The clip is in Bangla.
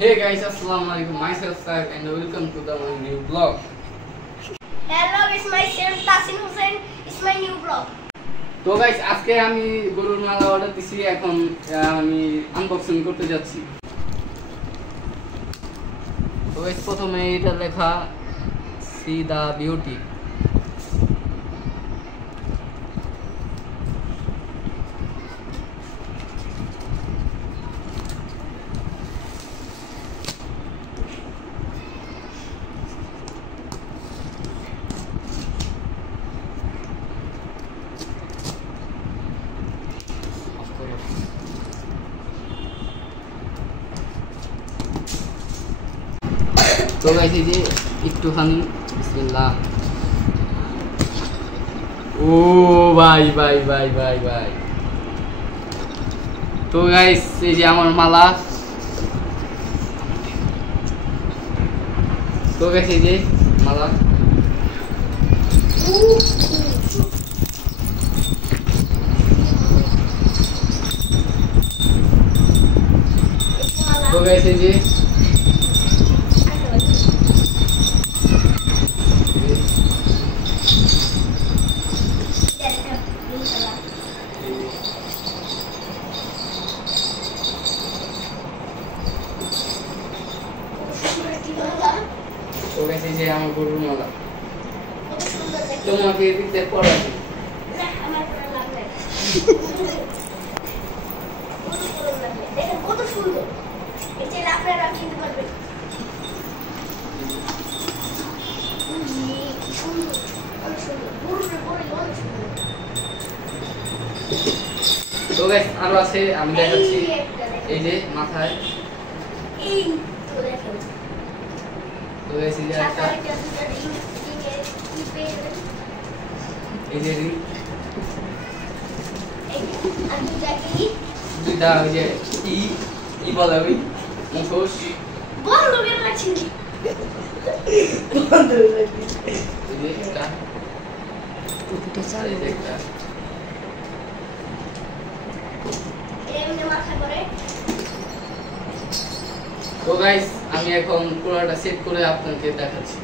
Hey guys, Assalamualaikum. Myself Saif and welcome to the my new vlog. Hello, it's myself Tasin Hussain. It's my new vlog. তো গাইস আজকে আমি গরুর মালা অর্ডার দিছি, এখন আমি আনবক্সিং করতে যাচ্ছি। তো গাইস প্রথমে এটা লেখা সি দা বিউটি। তো গাইস এই যে একটুখানি বিসমিল্লাহ। ও ভাই ভাই ভাই ভাই ভাই, তো গাইস এই যে আমার মালা। তো গাইস এই যে মালা। তো গাইস এই যে যে আমার গরুর মালা তোমাকে দিতে পড়াচ্ছি। কত সুন্দর, এটা আপনারা কিনতে পারবেন। তো গাইস আরো আছে, আমি দেখাচ্ছি। এই যে মাথায় এই তো দেখেন, তো গাইস এই যে একটা এই যে রিং, দুইটা ওই যে ই বলে ওই মুখোশ বন্ধ করে রাখছি। এই যে একটা টুপিটা চাল এই যে একটা। এমনি মাথা করে। তো গাইস আমি এখন পুরোটা সেট করে আপনাকে দেখাচ্ছি।